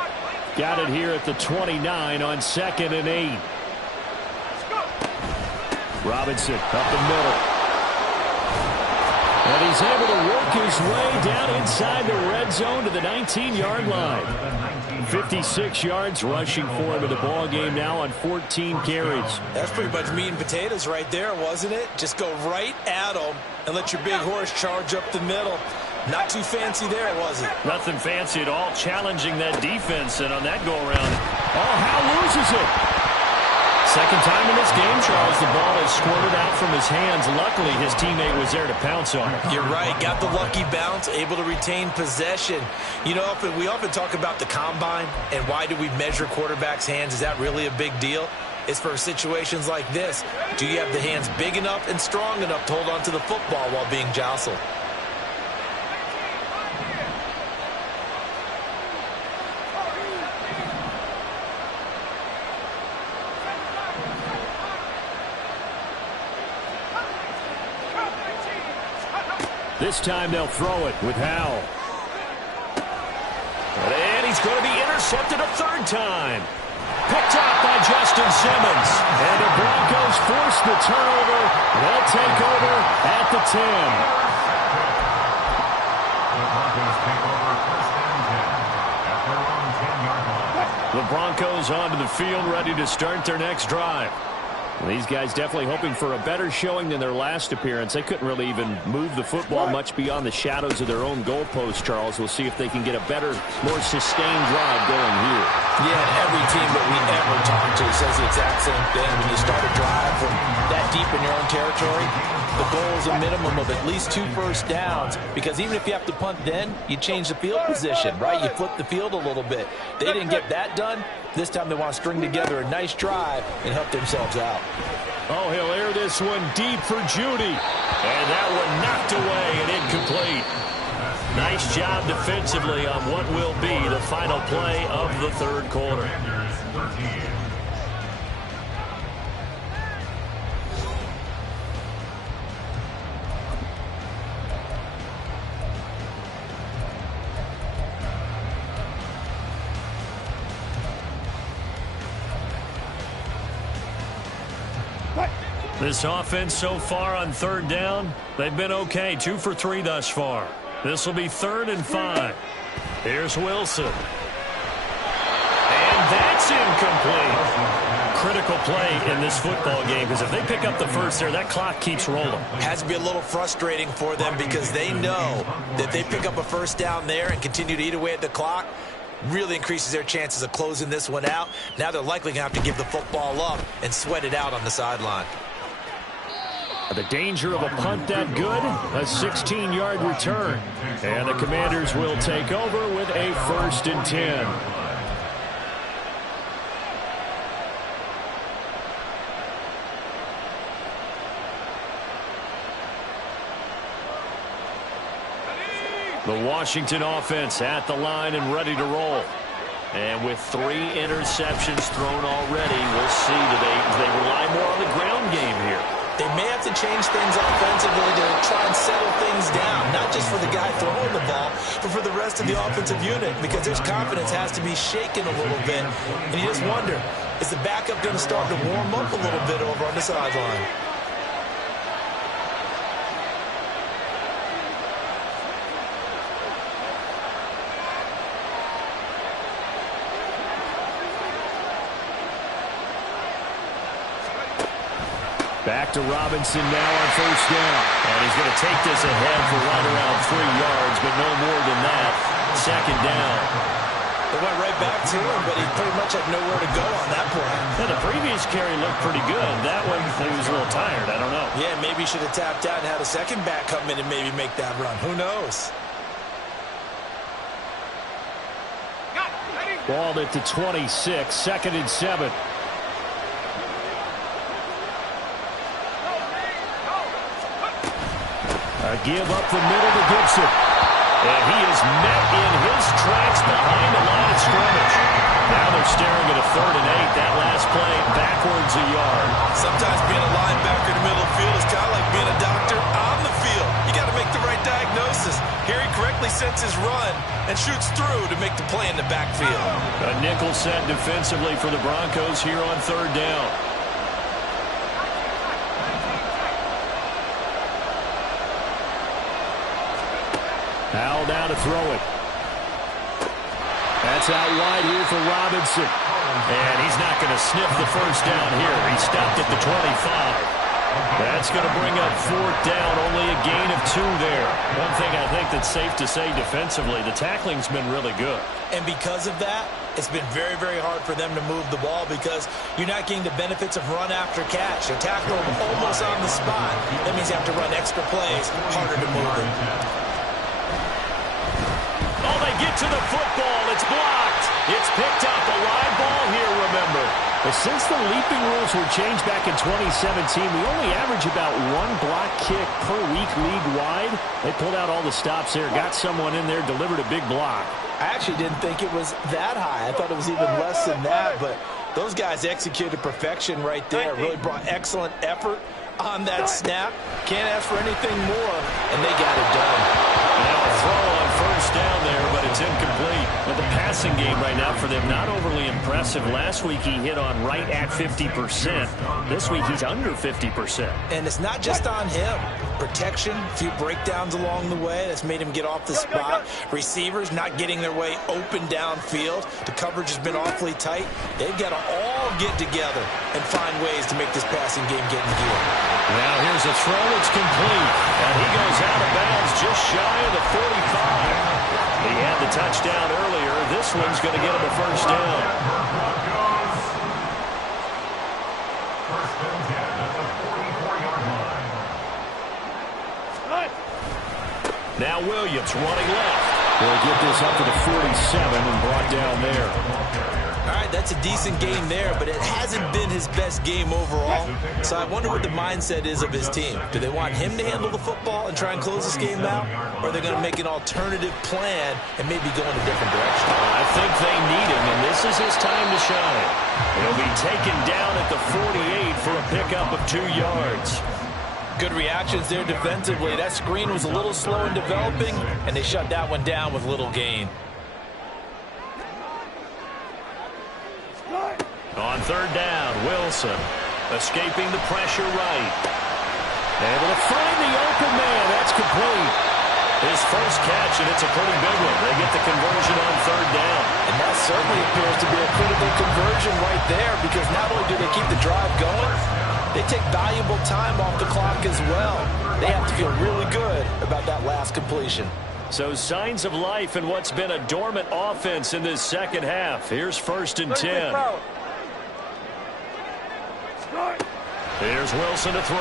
Got it here at the 29 on 2nd and 8. Robinson up the middle. And he's able to work his way down inside the red zone to the 19-yard line. 56 yards rushing for him in the ball game now on 14 carries. That's pretty much meat and potatoes right there, wasn't it? Just go right at him and let your big horse charge up the middle. Not too fancy there, was it? Nothing fancy at all, challenging that defense, and on that go-around, Howell loses it. Second time in this game, Charles, the ball has squirted out from his hands. Luckily, his teammate was there to pounce on it. You're right. Got the lucky bounce, able to retain possession. You know, we often talk about the combine and why do we measure quarterbacks' hands. Is that really a big deal? It's for situations like this. Do you have the hands big enough and strong enough to hold on to the football while being jostled? This time they'll throw it with Howell. And he's going to be intercepted a third time. Picked up by Justin Simmons. And the Broncos force the turnover. They'll take over at the 10. The Broncos onto the field, ready to start their next drive. These guys definitely hoping for a better showing than their last appearance. They couldn't really even move the football much beyond the shadows of their own goalpost, Charles. We'll see if they can get a better, more sustained drive going here. Yeah, every team that we ever talk to says the exact same thing. When you start a drive from that deep in your own territory, the goal is a minimum of at least 2 first downs, because even if you have to punt then, you change the field position, right? You flip the field a little bit. They didn't get that done. This time they want to string together a nice drive and help themselves out. Oh, he'll air this one deep for Judy. And that one knocked away and incomplete. Nice job defensively on what will be the final play of the third quarter. This offense so far on third down, they've been okay. 2 for 3 thus far. This will be 3rd and 5. Here's Wilson. And that's incomplete. Critical play in this football game, because if they pick up the first there, that clock keeps rolling. Has to be a little frustrating for them, because they know that they pick up a first down there and continue to eat away at the clock, really increases their chances of closing this one out. Now they're likely going to have to give the football up and sweat it out on the sideline. The danger of a punt that good, a 16-yard return. And the Commanders will take over with a 1st and 10. The Washington offense at the line and ready to roll. And with 3 interceptions thrown already, we'll see. Do they rely more on the ground game here? They may have to change things offensively to try and settle things down, not just for the guy throwing the ball, but for the rest of the offensive unit, because their confidence has to be shaken a little bit. And you just wonder, is the backup going to start to warm up a little bit over on the sideline? Back to Robinson now on 1st down. And he's going to take this ahead for right around 3 yards, but no more than that. 2nd down. They went right back to him, but he pretty much had nowhere to go on that play. Yeah, the previous carry looked pretty good. That one, he was a little tired. I don't know. Yeah, maybe he should have tapped out and had a second back come in and maybe make that run. Who knows? Balled it to 26, 2nd and 7. Give up the middle to Gibson. And he is met in his tracks behind the line of scrimmage. Now they're staring at a 3rd and 8. That last play backwards a yard. Sometimes being a linebacker in the middle of the field is kind of like being a doctor on the field. You got to make the right diagnosis. Here he correctly sets his run and shoots through to make the play in the backfield. A nickel set defensively for the Broncos here on 3rd down. Howell now to throw it. That's out wide here for Robinson. And he's not going to sniff the first down here. He stopped at the 25. That's going to bring up 4th down, only a gain of 2 there. One thing I think that's safe to say defensively, the tackling's been really good. And because of that, it's been very, very hard for them to move the ball because you're not getting the benefits of run after catch. They tackle them almost on the spot. That means you have to run extra plays, harder to move them. Oh, they get to the football. It's blocked. It's picked up. A live ball here, remember. But since the leaping rules were changed back in 2017, we only average about 1 block kick per week league-wide. They pulled out all the stops there, got someone in there, delivered a big block. I actually didn't think it was that high. I thought it was even less than that, but those guys executed perfection right there. Really brought excellent effort on that snap. Can't ask for anything more, and they got it done. Now a throw on 1st down there, but it's incomplete. But the passing game right now for them, not overly impressive. Last week he hit on right at 50%. This week he's under 50%. And it's not just on him. Protection, a few breakdowns along the way. That's made him get off the spot. Receivers not getting their way open downfield. The coverage has been awfully tight. They've got to all get together and find ways to make this passing game get in gear. Now here's a throw. It's complete. And he goes out of bounds just shy of the 45. He had the touchdown earlier. This one's going to get him a 1st down. First and 10 at the 44-yard line. Now Williams running left. He'll get this up to the 47 and brought down there. All right, that's a decent game there, but it hasn't been his best game overall. So I wonder what the mindset is of his team. Do they want him to handle the football and try and close this game out? Or are they going to make an alternative plan and maybe go in a different direction? I think they need him, and this is his time to shine. He'll be taken down at the 48 for a pickup of 2 yards. Good reactions there defensively. That screen was a little slow in developing, and they shut that one down with little gain. On 3rd down, Wilson escaping the pressure right. Able to find the open man. That's complete. His first catch, and it's a pretty big one. They get the conversion on 3rd down. And that certainly appears to be a critical conversion right there because not only do they keep the drive going, they take valuable time off the clock as well. They have to feel really good about that last completion. So signs of life in what's been a dormant offense in this second half. Here's 1st and 10. Here's Wilson to throw.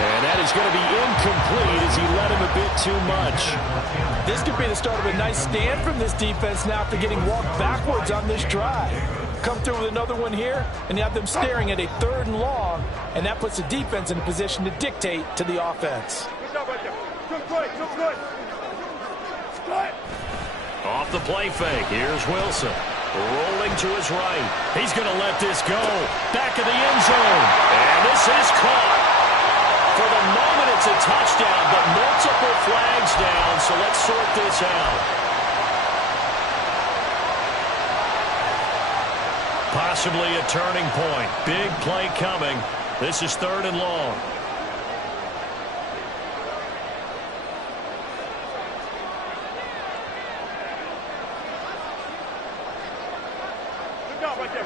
And that is going to be incomplete as he let him a bit too much. This could be the start of a nice stand from this defense now after getting walked backwards on this drive. Come through with another one here, and you have them staring at a 3rd and long, and that puts the defense in a position to dictate to the offense. Off the play fake, here's Wilson. Rolling to his right. He's going to let this go. Back of the end zone. And this is caught. For the moment, it's a touchdown, but multiple flags down, so let's sort this out. Possibly a turning point. Big play coming. This is 3rd and long. Good job right there.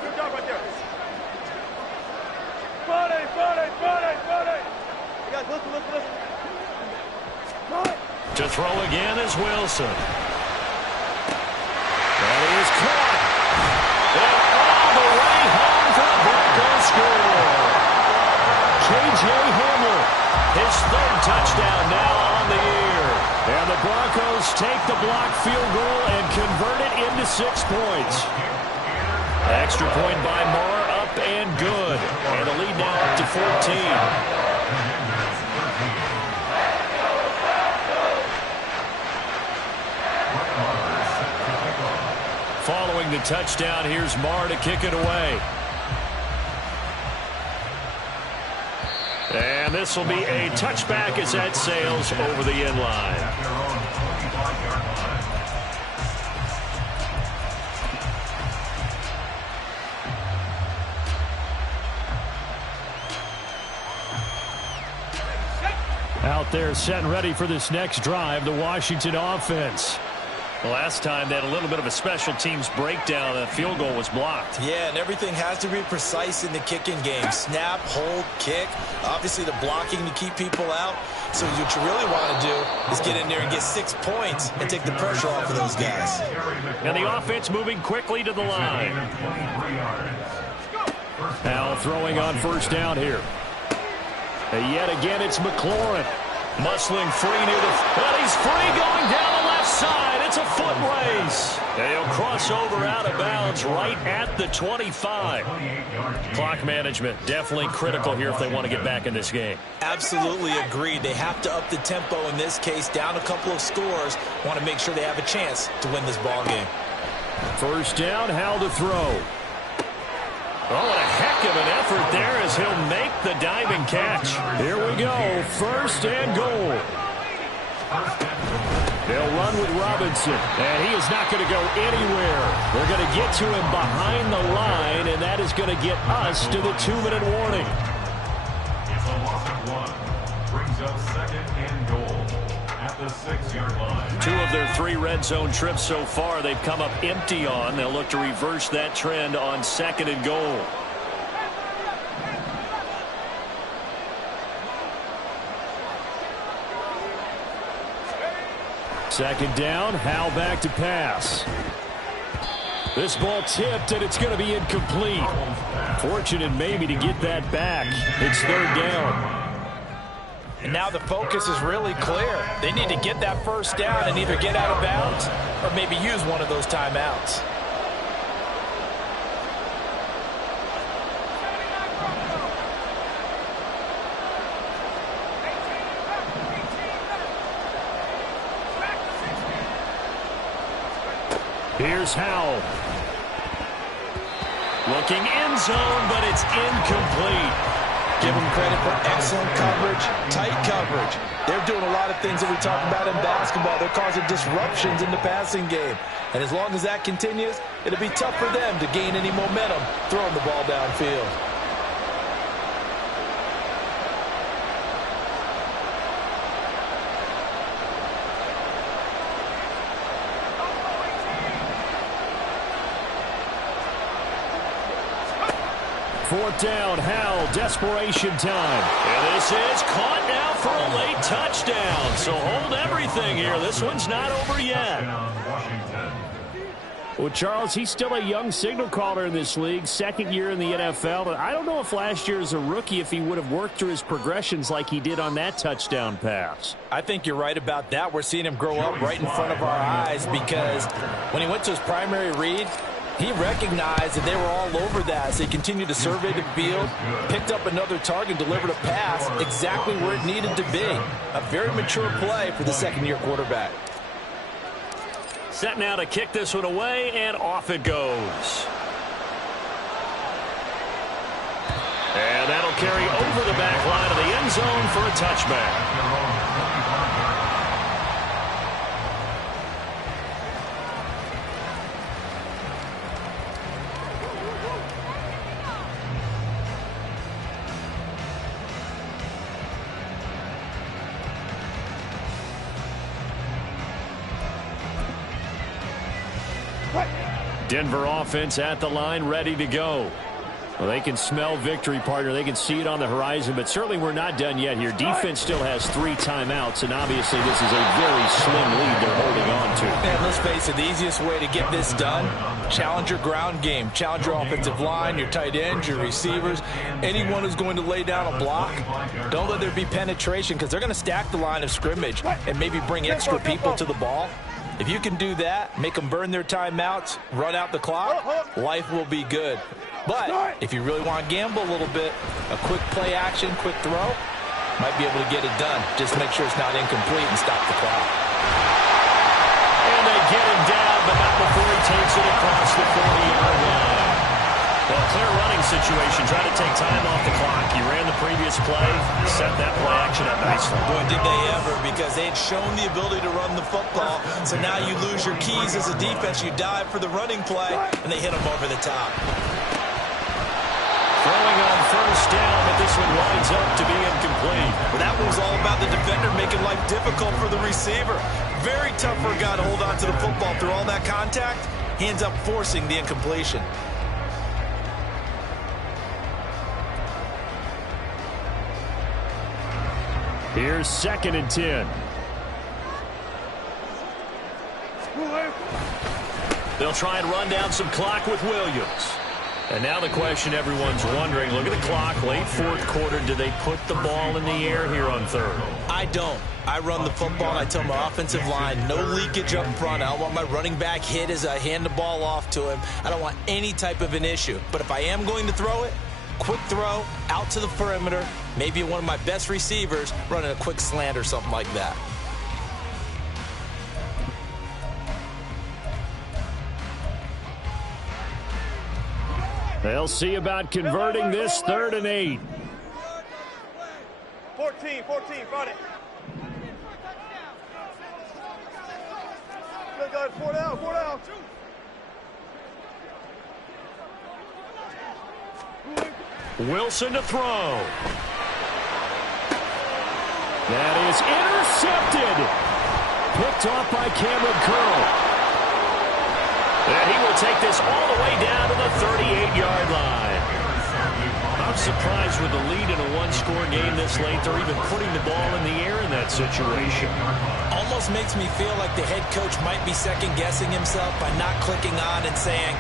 Buddy. You guys, listen. To throw again is Wilson. That is caught. And all the way home for the Broncos score. K.J. Hamler, his 3rd touchdown now on the year. And the Broncos take the blocked field goal and convert it into 6 points. Extra point by Marr, up and good. And the lead now up to 14. Following the touchdown, here's Marr to kick it away. And this will be a touchback as that sails over the end line. Out there set and ready for this next drive, the Washington offense. The last time they had a little bit of a special teams breakdown, a field goal was blocked. Yeah, and everything has to be precise in the kicking game. Snap, hold, kick. Obviously, the blocking to keep people out. So what you really want to do is get in there and get 6 points and take the pressure off of those guys. And the offense moving quickly to the line. Now throwing on first down here. And yet again, it's McLaurin. Muscling free near the... And he's free going down the left side. It's a foot race. And he'll cross over out of bounds right at the 25. Clock management definitely critical here if they want to get back in this game. Absolutely agreed. They have to up the tempo in this case. Down a couple of scores. Want to make sure they have a chance to win this ball game. First down, Howell to throw. Oh, what a heck of an effort there as he'll make the diving catch. Here we go, first and goal. They'll run with Robinson, and he is not going to go anywhere. They're going to get to him behind the line, and that is going to get us to the 2-minute warning. It's a loss of 1. Brings up second and goal at the 6-yard line. 2 of their 3 red zone trips so far they've come up empty on. They'll look to reverse that trend on second and goal. Second down, Howell back to pass. This ball tipped, and it's going to be incomplete. Fortunate maybe to get that back. It's third down. And now the focus is really clear. They need to get that first down and either get out of bounds or maybe use one of those timeouts. Here's Howell. Looking end zone, but it's incomplete. Give them credit for excellent coverage, tight coverage. They're doing a lot of things that we talk about in basketball. They're causing disruptions in the passing game. And as long as that continues, it'll be tough for them to gain any momentum throwing the ball downfield. Fourth down, Howell, desperation time. And this is caught now for a late touchdown. So hold everything here. This one's not over yet. Well, Charles, he's still a young signal caller in this league, second year in the NFL. But I don't know if last year as a rookie, if he would have worked through his progressions like he did on that touchdown pass. I think you're right about that. We're seeing him grow up right in front of our eyes because when he went to his primary read, he recognized that they were all over that, so he continued to survey the field, picked up another target, delivered a pass exactly where it needed to be. A very mature play for the second-year quarterback. Set now to kick this one away, and off it goes. And that'll carry over the back line of the end zone for a touchback. Denver offense at the line, ready to go. Well, they can smell victory, partner. They can see it on the horizon, but certainly we're not done yet here. Defense still has 3 timeouts, and obviously this is a very slim lead they're holding on to. And let's face it, the easiest way to get this done, challenge your ground game. Challenge your offensive line, your tight ends, your receivers, anyone who's going to lay down a block. Don't let there be penetration because they're going to stack the line of scrimmage and maybe bring extra people to the ball. If you can do that, make them burn their timeouts, run out the clock, life will be good. But if you really want to gamble a little bit, a quick play action, quick throw, might be able to get it done. Just make sure it's not incomplete and stop the clock. And they get him down, but not before he takes it across the 40-yard line. Well, clear running situation. Try to take time off the clock. You ran the previous play, set that play action up nicely. Boy, did they ever, because they had shown the ability to run the football. So now you lose your keys as a defense. You dive for the running play, and they hit them over the top. Throwing on first down, but this one winds up to be incomplete. Well, that was all about the defender making life difficult for the receiver. Very tough for a guy to hold on to the football through all that contact. He ends up forcing the incompletion. Here's 2nd and 10. They'll try and run down some clock with Williams. And now the question everyone's wondering, look at the clock, late 4th quarter, do they put the ball in the air here on 3rd? I don't. I run the football, and I tell my offensive line, no leakage up front. I don't want my running back hit as I hand the ball off to him. I don't want any type of an issue. But if I am going to throw it, quick throw, out to the perimeter, maybe one of my best receivers running a quick slant or something like that. They'll see about converting this 3rd and 8. 14, fight it. Good guys, 4 down. Wilson to throw. That is intercepted. Picked off by Cameron Curl. And he will take this all the way down to the 38-yard line. I'm surprised with the lead in a one-score game this late, they're even putting the ball in the air in that situation. Almost makes me feel like the head coach might be second-guessing himself by not clicking on and saying,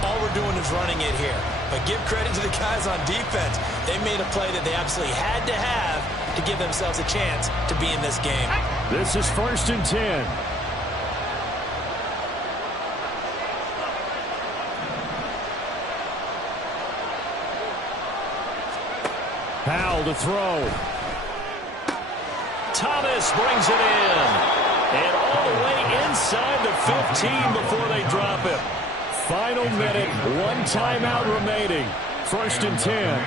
all we're doing is running it here. But give credit to the guys on defense. They made a play that they absolutely had to have to give themselves a chance to be in this game. This is 1st and 10. Powell to throw. Thomas brings it in. And all the way inside the 15 before they drop him. Final minute, 1 timeout remaining. 1st and 10.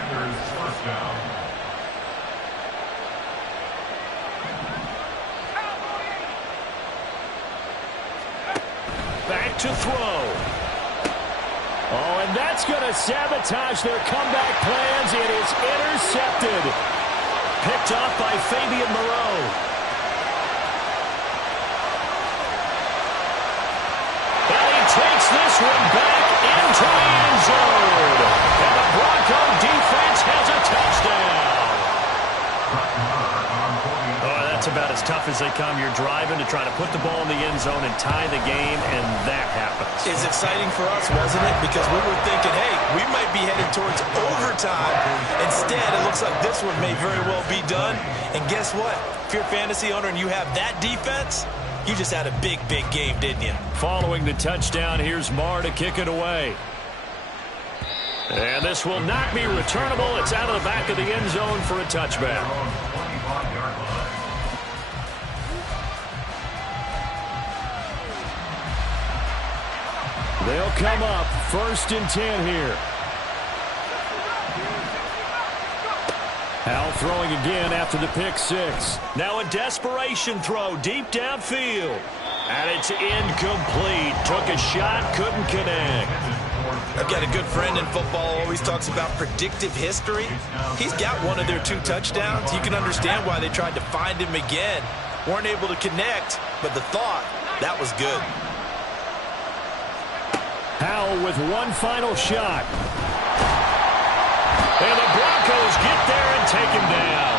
Back to throw. Oh, and that's going to sabotage their comeback plans. It is intercepted. Picked off by Fabian Moreau. And he takes this one back into the end zone. And the Bronco defense has a touchdown. Oh, that's about as tough as they come. You're driving to try to put the ball in the end zone and tie the game, and that happens. It's exciting for us, wasn't it? Because we were thinking, hey, we might be headed towards overtime. Instead, it looks like this one may very well be done. And guess what? If you're a fantasy owner and you have that defense, you just had a big, big game, didn't you? Following the touchdown, here's Marr to kick it away. And this will not be returnable. It's out of the back of the end zone for a touchback. They'll come up 1st and 10 here. Howell throwing again after the pick 6. Now a desperation throw deep downfield. And it's incomplete. Took a shot, couldn't connect. I've got a good friend in football, always talks about predictive history. He's got one of their 2 touchdowns. You can understand why they tried to find him again. Weren't able to connect, but the thought, that was good. Howell with one final shot. And the Broncos get there and take him down.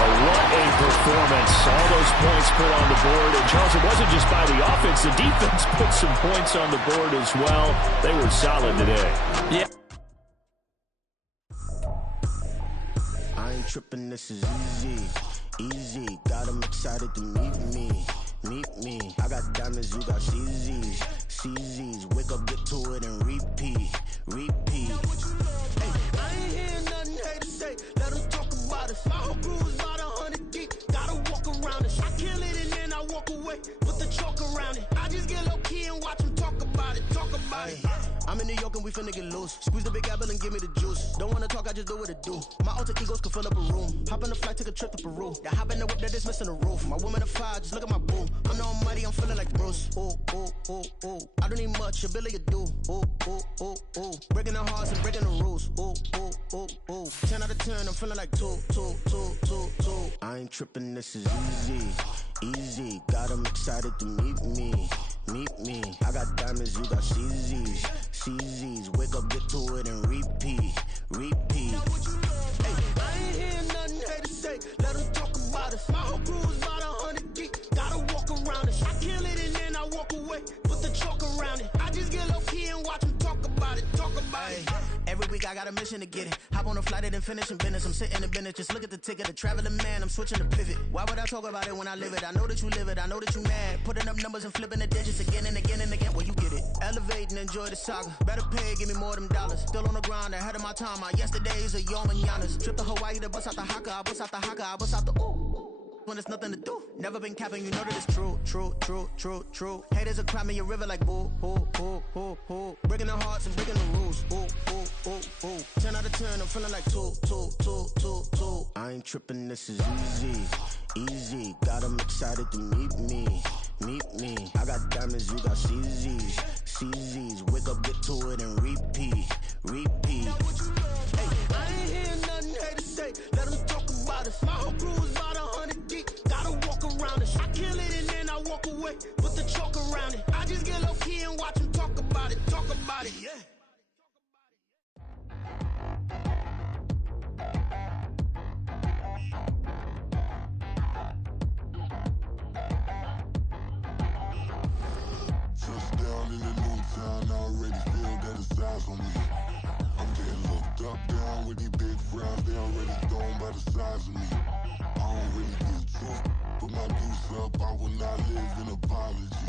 Oh, what a performance. All those points put on the board. And, Charles, it wasn't just by the offense. The defense put some points on the board as well. They were solid today. Yeah. I ain't tripping, this is easy. Easy, got them excited to meet me. Meet me. I got diamonds, you got CZs. CZs, wake up, get to it, and repeat. Repeat. Hey, I ain't hearing nothing haters say. Let them talk about it. My whole crew is about 100 deep. Gotta walk around it. I kill it and then I walk away. Put the chalk around it. I just get low key and watch them talk about it. Talk about it. I'm in New York and we finna get loose. Squeeze the big apple and give me the juice. Don't wanna talk, I just do what it do. My alter egos can fill up a room. Hop on the flight, take a trip to Peru. That hop in the whip that is missing the roof. My woman a fire, just look at my boo. I'm no almighty, I'm feeling like Bruce. Ooh, ooh, ooh, ooh. I don't need much, ability to do. Ooh, ooh, ooh, ooh. Breaking the hearts and breaking the rules. Ooh, ooh, ooh, ooh. 10 out of 10, I'm feeling like 2. I ain't tripping, this is easy. Got 'em excited to meet me. I got diamonds, you got CZs. Wake up, get to it and repeat. Hey, I ain't hearing nothing hate to say. Let 'em talk about us. My whole crew is about 100 deep. Gotta walk around it. I kill it and then I walk away. Put the chalk around it. I just get low key and watch 'em talk about it. Every week I got a mission to get it. Hop on a flight and then finish in business. I'm sitting in business, just look at the ticket. A traveling man, I'm switching to pivot. Why would I talk about it when I live it? I know that you live it, I know that you mad. Putting up numbers and flipping the digits again and again and again. Well, you get it. Elevate and enjoy the saga. Better pay, give me more than dollars. Still on the grind, ahead of my time. My yesterdays are your mananas. Trip to Hawaii to bust out the haka. I bust out the haka, I bust out the ooh. When there's nothing to do. Never been capping, you know that it's true. Haters will cry me a river like boo. Breaking the hearts and breaking the rules. Ooh. 10 out of 10, I'm feeling like 2. I ain't tripping, this is easy. Got 'em excited to meet me. I got diamonds, you got CZs. Wake up, get to it and repeat. Hey, I ain't hearing nothing hate to say. Let 'em talk about us. My whole crew is about 100 deep. Gotta walk around it. I kill it and then I walk away. Put the chalk around it. I just get low key and watch 'em talk about it. Yeah. Touchdown in the new town, I already feel that it's eyes on me. I'm getting looked up, down with these big frowns, they already thrown by the size of me. I don't really get truth, put my deuce up, I will not live in apology.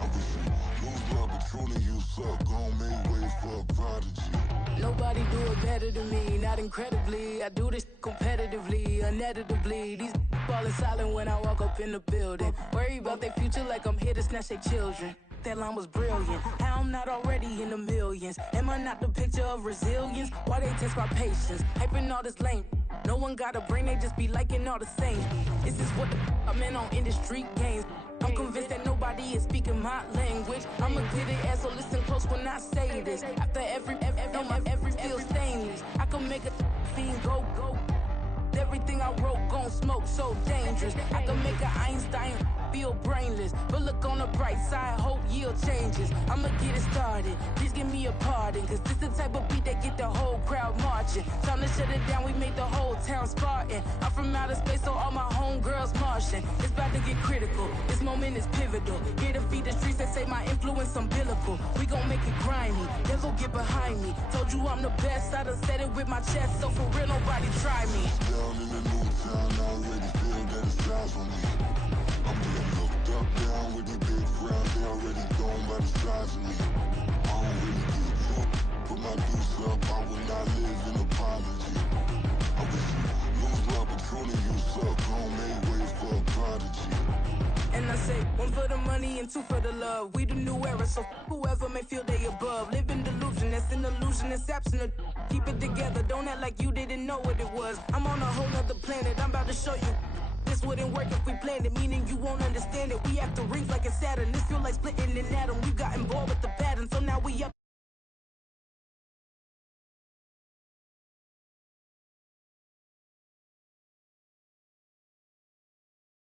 I wish you lose love, but truly you suck, gon' make way for a prodigy. Nobody do it better than me, not incredibly. I do this competitively, uneditably. These falling silent when I walk up in the building. Worry about their future like I'm here to snatch their children. That line was brilliant. How I'm not already in the millions? Am I not the picture of resilience? Why they test my patience? Hyping all this lame. No one got a brain, they just be liking all the same. Is this what the I'm in on industry games? I'm convinced that nobody is speaking my language. I'm a good ass, so listen close when I say this. After every feel stainless. I can make a fiend go. Everything I wrote gon' smoke, so dangerous. I can make an Einstein feel brainless. But look on the bright side, hope yield changes. I'ma get it started, please give me a pardon. Cause this the type of beat that get the whole crowd marching. Time to shut it down, we made the whole town Spartan. I'm from outer space, so all my homegirls Martian. It's about to get critical, this moment is pivotal. Here to feed the streets that say my influence umbilical. We gon' make it grimy, they'll go get behind me. Told you I'm the best, I done said it with my chest. So for real, nobody try me. Down in the new town, I already feel that it's eyes on me. I'm getting looked up, down with these big frowns, they already thrown by the size of me. I don't really get drunk, put my deuce up, I will not live in apology. I wish you lose love, but truly you suck, gon' make way for a prodigy. And I say, 1 for the money and 2 for the love. We the new era, so whoever may feel they above. Live in delusion, that's an illusion, it's absent. Keep it together, don't act like you didn't know what it was. I'm on a whole nother planet, I'm about to show you. This wouldn't work if we planned it, meaning you won't understand it. We have to rings like it's Saturn, this feel like splitting an atom. We got involved with the pattern.